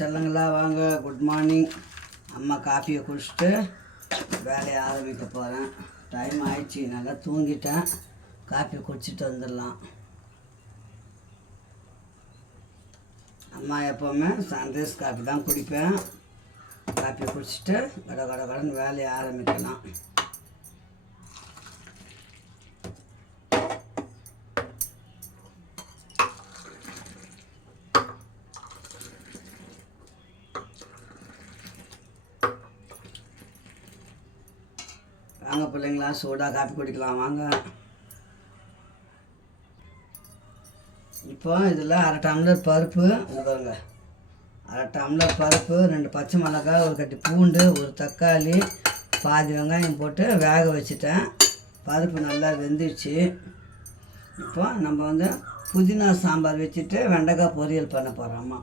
செல்லங்களா வாங்க. Good morning. அம்மா காஃபியை குடிச்சிட்டு வேலையை ஆரம்பிக்க போகிறேன். டைம் ஆயிடுச்சு, நல்லா தூங்கிட்டேன். காஃபி குடிச்சிட்டு வந்துடலாம். அம்மா எப்போவுமே சன்ரைஸ் காஃபி தான் குடிப்பேன். காஃபி குடிச்சிட்டு கடன்னு வேலையை ஆரம்பிக்கலாம். வாங்க பிள்ளைங்களா, சூடாக காப்பி குடிக்கலாம் வாங்க. இப்போ இதில் அரை டம்ளர் பருப்பு பாருங்க, அரை டம்ளர் பருப்பு, 2 பச்சை மிளகாய், ஒரு கட்டி பூண்டு, ஒரு தக்காளி, பாதி வெங்காயம் போட்டு வேக வச்சுட்டேன். பருப்பு நல்லா வெந்துடுச்சு. இப்போ நம்ம புதினா சாம்பார் வச்சுட்டு வெண்டைக்காய் பொரியல் பண்ண போகிறோம்மா.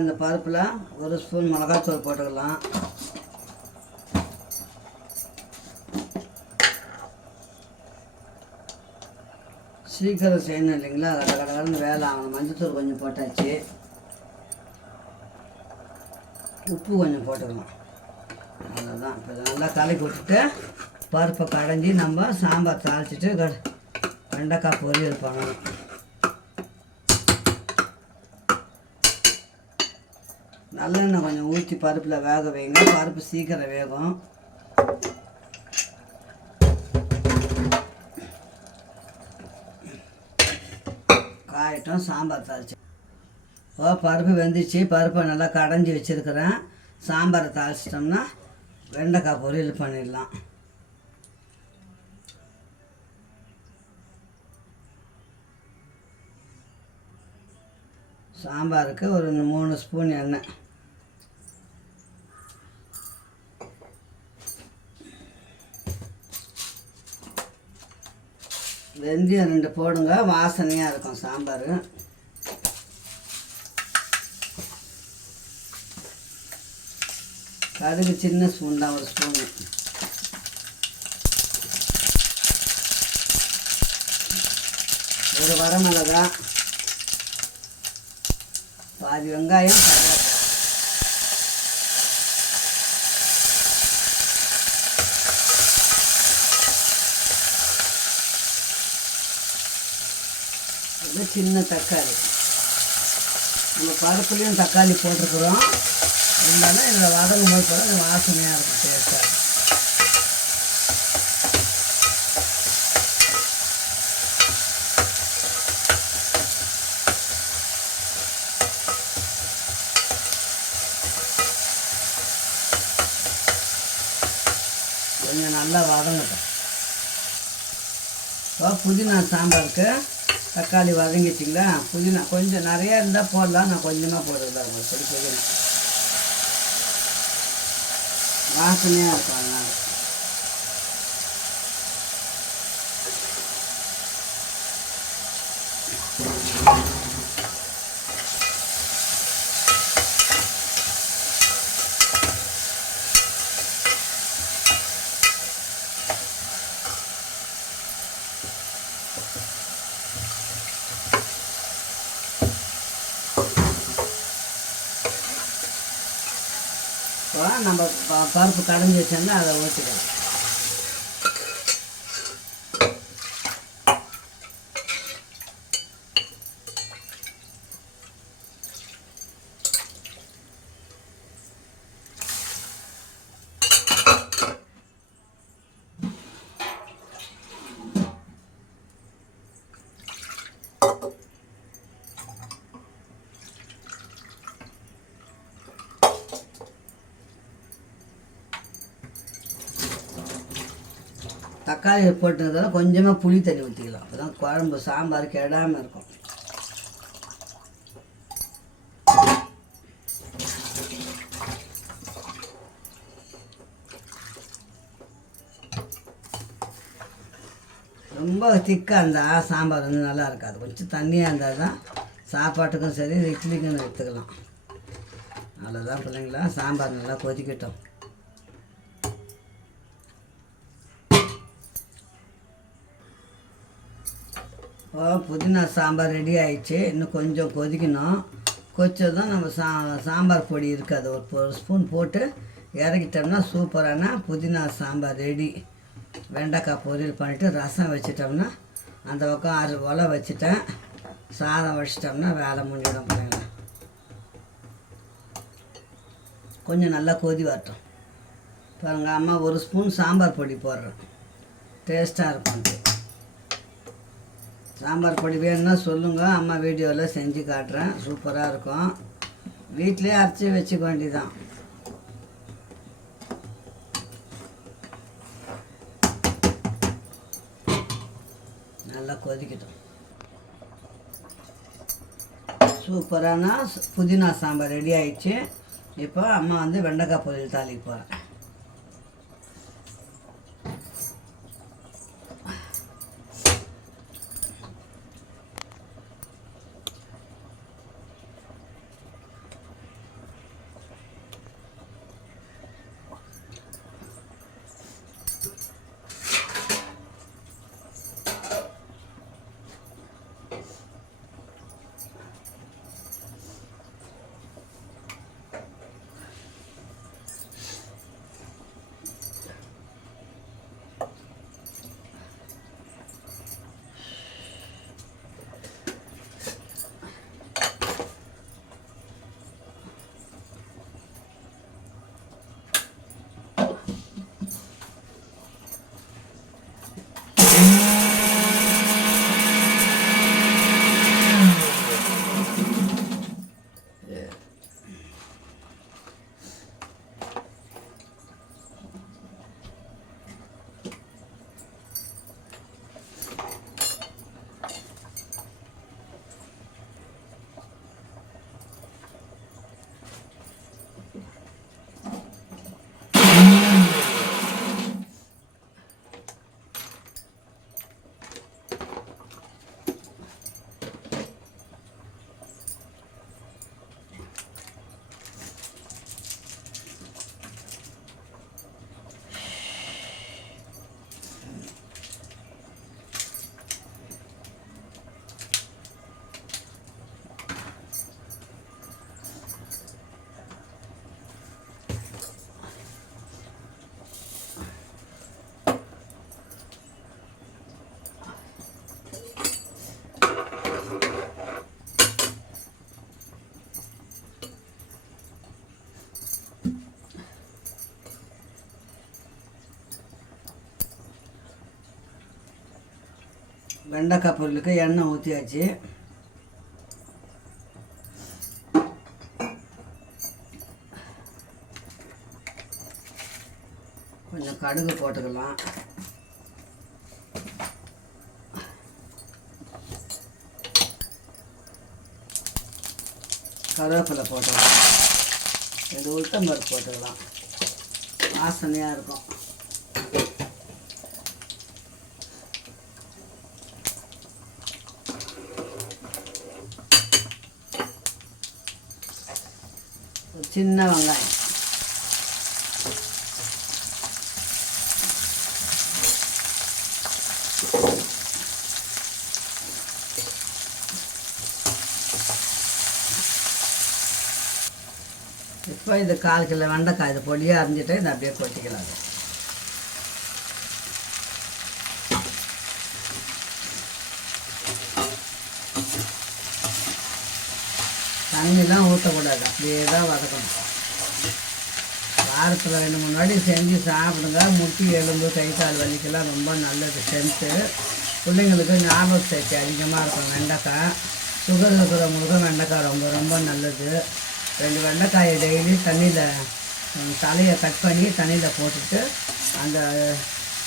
இந்த பருப்பில் 1 ஸ்பூன் மிளகாத்தூள் போட்டுக்கலாம். சீக்கிரம் செய்யணும் இல்லைங்களா, கடகடன்னு வேலை ஆகணும். மஞ்சத்தூள் கொஞ்சம் போட்டாச்சு, உப்பு கொஞ்சம் போட்டுக்கலாம். அவ்வளோதான். இப்போ நல்லா கலக்கி விட்டுட்டு பருப்பை கடைஞ்சி நம்ம சாம்பார் தாளிச்சிட்டு வெண்டைக்காய் பொரியல் பண்ணணும். நல்லெண்ணெய் கொஞ்சம் ஊற்றி பருப்பில் வேக வைங்க, பருப்பு சீக்கிரம் வேகும். காயட்டும், சாம்பார் தாளிச்சு. பருப்பு வெந்துச்சு. பருப்பை நல்லா கடைஞ்சி வச்சுருக்கிறேன். சாம்பாரை தாளிச்சிட்டோம்னா வெண்டைக்காய் பொரியல் பண்ணிடலாம். சாம்பாருக்கு ஒரு 3 ஸ்பூன் எண்ணெய், வெந்தயம் 2 போடுங்க, வாசனையாக இருக்கும் சாம்பார். கடுகு சின்ன ஸ்பூன் தான், 1 ஸ்பூனு. ஒரு வரமிளகாய், பாதி வெங்காயம், சின்ன தக்காளி. நம்ம பருப்புலேயும் தக்காளி போட்டுருக்குறோம், இருந்தாலும் இதில் வதங்கும் போது கூட வாசனையாக இருக்கும், டேஸ்ட்டாக இருக்கும். கொஞ்சம் நல்லா வதங்கட்டும். இப்போ புதினா சாம்பாருக்கு தக்காளி வதங்கிச்சிங்களா, புதினா கொஞ்சம் நிறையா இருந்தால் போடலாம், நான் கொஞ்சமாக போட்டுக்கலாம். ஒரு புதினா வாசனையாக இருக்கும். அதனால் நம்ம பருப்பு கடைஞ்சி வச்சோம்னா அதை ஊற்றிக்கலாம். தக்காளி போட்டுறதால கொஞ்சமாக புளி தண்ணி ஊற்றிக்கலாம். அப்போ தான் குழம்பு சாம்பார் கெடாமல் இருக்கும். ரொம்ப திக்காக இருந்தால் சாம்பார் வந்து நல்லா இருக்காது. கொஞ்சம் தண்ணியாக இருந்தால் தான் சாப்பாட்டுக்கும் சரி இட்லிக்கும் எடுத்துக்கலாம். அவ்வளோதான் பிள்ளைங்களா. சாம்பார் நல்லா கொதிக்கட்டும். புதினா சாம்பார் ரெடி ஆயிடுச்சு. இன்னும் கொஞ்சம் கொதிக்கணும். கொச்சதும் நம்ம சாம்பார் பொடி இருக்குது, அது ஒரு ஸ்பூன் போட்டு இறக்கிட்டோம்னா சூப்பரான புதினா சாம்பார் ரெடி. வெண்டைக்காய் பொரியல் பண்ணிவிட்டு ரசம் வச்சிட்டோம்னா, அந்த பக்கம் 6 ஒலை வச்சுட்டேன், சாதம் வச்சிட்டோம்னா வேலை முடிஞ்சிடும் பிள்ளைங்களா. கொஞ்சம் நல்லா கொதி வரட்டும். பாருங்கள், அம்மா ஒரு ஸ்பூன் சாம்பார் பொடி போடுறேன், டேஸ்ட்டாக இருக்கும். சாம்பார் பொடி வேணும்னா சொல்லுங்கள், அம்மா வீடியோவில் செஞ்சு காட்டுறேன். சூப்பராக இருக்கும். வீட்டிலே அரைச்சி வச்சுக்க வேண்டியதான். நல்லா கொதிக்கட்டும். சூப்பரான புதினா சாம்பார் ரெடி ஆயிடுச்சு. இப்போ அம்மா வந்து வெண்டைக்காய் பொரியல் தாளிக்க போகிறேன். வெண்டைக்காய் பொரியலுக்கு எண்ணெய் ஊற்றியாச்சு. கொஞ்சம் கடுகு போட்டுக்கலாம். கருவேப்பிலை போட்டுக்கலாம். 2 உளுத்தம்பருப்பு போட்டுக்கலாம், வாசனையாக இருக்கும். சின்ன வெங்காயம், இப்போ இது 1/4 கிலோ வெண்டைக்காய் இது பொடியாக அரிஞ்சிட்டு இதை அப்படியே கொட்டிக்கலாம். தண்ணிலாம் ஊற்றக்கூடாது, அப்படியே தான் வதக்கணும். வாரத்தில் 2-3 வாட்டி செஞ்சு சாப்பிடுங்க. முட்டி எலும்பு கை கால் வலிக்கெல்லாம் ரொம்ப நல்லது. ஸ்ட்ரென்த்து பிள்ளைங்களுக்கு ஞாபக சக்தி அதிகமாக இருக்கும். வெண்டைக்காய் சுகர் இருக்கிறவங்களுக்கும் வெண்டைக்காய் ரொம்ப ரொம்ப நல்லது. 2 வெண்டைக்காயை டெய்லி தண்ணியில் தலையை கட் பண்ணி தண்ணியில் போட்டுட்டு அந்த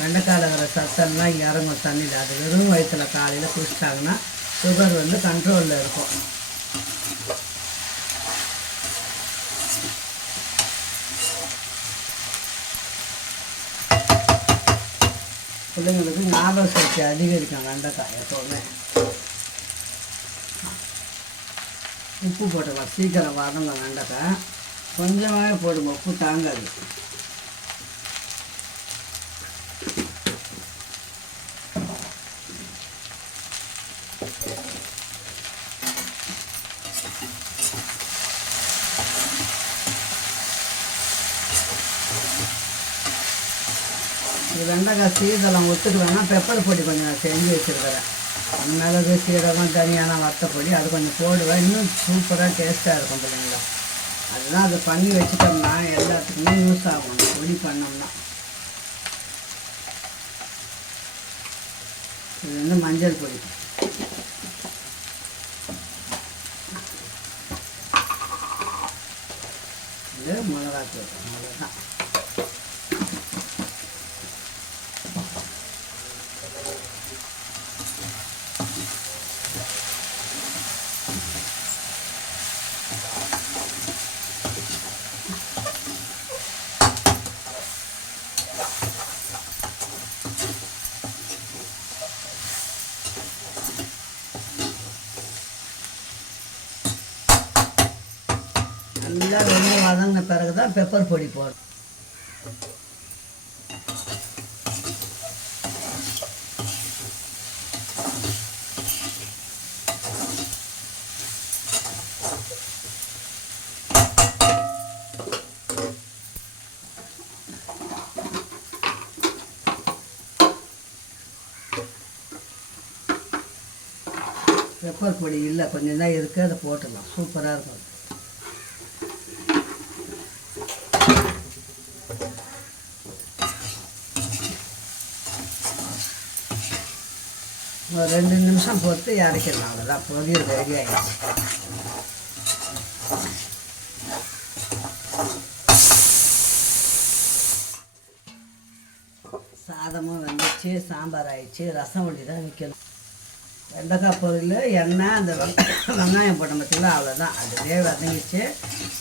வெண்டைக்காயில் இருக்கிற சத்தெல்லாம் இறங்கும் தண்ணியில். அது வெறும் வயிற்றில் காலையில் குடிச்சிட்டாங்கன்னா சுகர் வந்து கண்ட்ரோலில் இருக்கும். பிள்ளைங்களுக்கு ஞாபக சக்தி அதிகரிக்கும் வெண்டைக்காய் எப்போவுமே. உப்பு போட்டுக்கலாம், சீக்கிரம் வதங்க வெண்டைக்காய். கொஞ்சமாகவே போடுங்க, உப்பு தாங்காது. வெண்டைக்காய் சீதெல்லாம் ஒத்துக்கலன்னா பெப்பர் பொடி கொஞ்சம் நான் செஞ்சு வச்சுருக்கிறேன். மிளகு சீரகம் தனியான வத்தப்பொடி அது கொஞ்சம் போடுவேன், இன்னும் சூப்பராக டேஸ்ட்டாக இருக்கும் பிள்ளைங்களா. அதுதான் அதை பண்ணி வச்சுட்டோம்னா எல்லாத்துக்குமே யூஸ் ஆகும் பொடி பண்ணோம்னா. இது வந்து மஞ்சள் பொடி, இது மிளகாத்தூள், அவ்வளோதான். நல்லா வெங்காயம் வதங்கின பிறகு தான் பெப்பர் பொடி போடும். பெப்பர் பொடி இல்லை, கொஞ்சம் தான் இருக்குது, அதை போட்டுடலாம், சூப்பராக இருக்கும். ஒரு 2 நிமிஷம் பொறுத்து இறக்கிடலாம், அவ்வளோதான். பொரியல் ரெடி ஆகிடுச்சு. சாதமும் வந்துச்சு, சாம்பார் ஆயிடுச்சு, ரசம் ஒட்டி தான் வைக்கணும். வெண்டைக்காய் பொரியல் எண்ணெய் அந்த வெங்காயம் போட்ட பார்த்தீங்களா, அவ்வளோதான். அதுவே வதங்கிச்சு.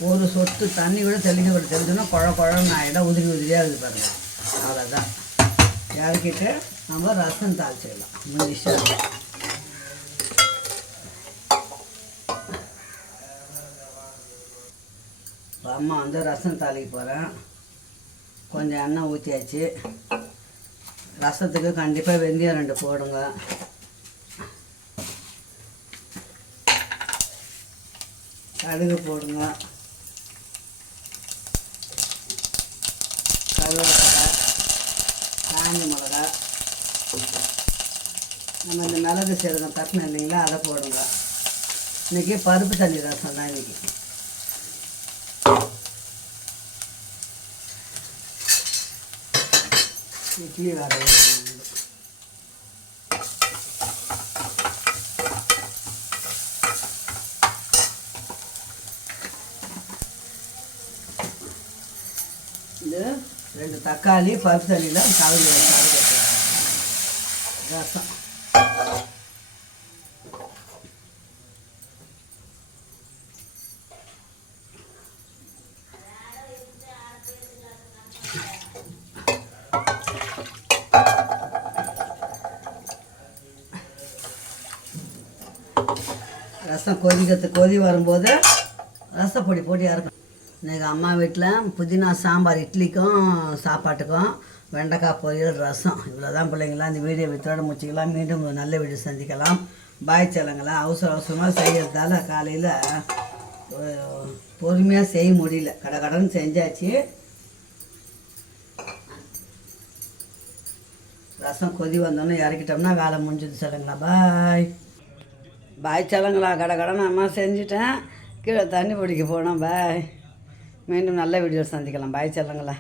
ஒரு சொட்டு தண்ணி கூட தெளிக்க கூட தெரிஞ்சுன்னா குழன்னு ஆகிடும், உதிரி உதிரியாக இருக்குது பாருங்கள். அவ்வளோதான். இறக்கிட்டு நம்ம ரசம் தாளிச்சிடலாம். முடிச்சா அம்மா வந்து ரசம் தாளிக்க போகிறேன். கொஞ்சம் எண்ணெய் ஊற்றியாச்சு. ரசத்துக்கு கண்டிப்பாக வெந்தயம் 2 போடுங்க. கடுகு போடுங்க, கருவேப்பிலை, காஞ்சி மிளகா, நம்ம இந்த மிளகு சீரகம் தட்டினோம் இல்லைங்களா, அதை போடுங்க. இன்றைக்கி பருப்பு தண்ணி ரசம் தான் இன்றைக்கி. இட்லி வடை இது 2 தக்காளி பருப்பு தண்ணியில் கலந்து ரசம். ரசம் கொதி வரும்போது ரசப்பொடி போட்டு இறக்கணும். இன்றைக்கி அம்மா வீட்டில் புதினா சாம்பார், இட்லிக்கும் சாப்பாட்டுக்கும் வெண்டைக்காய் பொரியல் ரசம். இவ்வளோ தான் பிள்ளைங்களா. இந்த வீடியோ வித்தோட முடிச்சிக்கலாம். மீண்டும் நல்ல வீடியோ சந்திக்கலாம். பாய் செல்லங்களா. அவசரமாக செய்கிறதால காலையில் பொறுமையாக செய்ய முடியல, கடன்னு செஞ்சாச்சு. ரசம் கொதி வந்தோன்னே இறக்கிட்டோம்னா வேலை முடிஞ்சது செல்லுங்களா. பாய் செல்லுங்களா. கடன்னு அம்மா செஞ்சுட்டேன். கீழே தண்ணி பிடிக்க போனோம். பாய். மீண்டும் நல்ல வீடியோ சந்திக்கலாம். பாய் செல்லுங்களா.